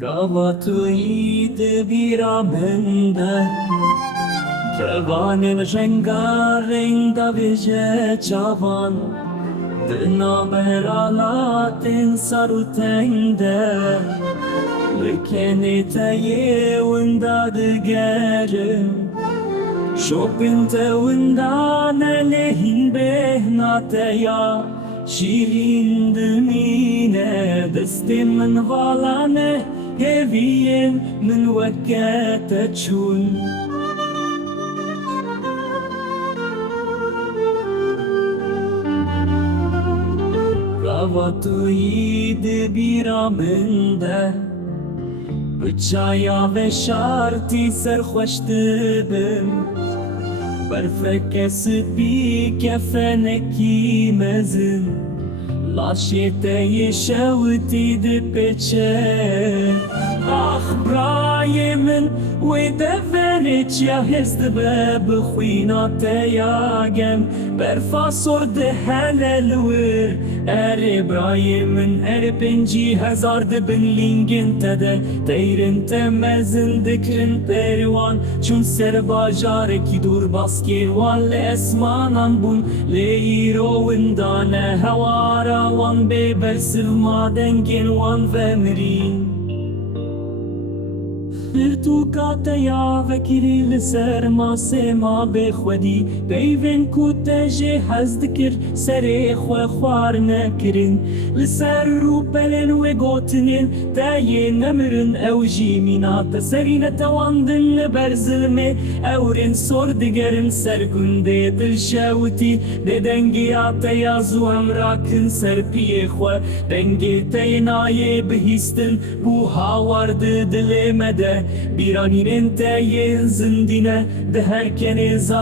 Gava tuyî dibîranîn kevanên rengareng davêje çavan navbera latên sar û teng de kenê teyê winda digerim Şopên te winda nelehîn bêhna çaya şîrîn dimîne Destên min vala ne hêviyên min weke te çûn Gava tuyî dibîranîn çaya veşartî serxweş dibim Berfeke spî kefenekî mezin laşê teyê şewitî dipeçe Ah birayê min wê deverê çaya hez dibe bi xwîna teya gem berfa sor dihele li wir Erê birayê min erê pêncî hezar dibin lîngên te de teyrin te mezin dikirin pêrwan çûn ser bajarekî dûr baskê wan li esmanan bûn lê îro winda ne hewara wan bê bersivma dengên wan vemirîn Pirtûka teya vekirî li ser masê ma bêxwedî peyvên ku te jê hez dikir serê xwe xwar nekirin li ser rûpelên wê gotinên teyê nemirin ew jî mîna te serî netewandin li ber zilmê ewrên sor digerim ser gundê dil şewitî dê dengiya teya zû em rakin ser piyê xwe dengê teyê nayê bihîstin bû hawar di dilê me de Bîranînên te yên zindîne di her kenê zar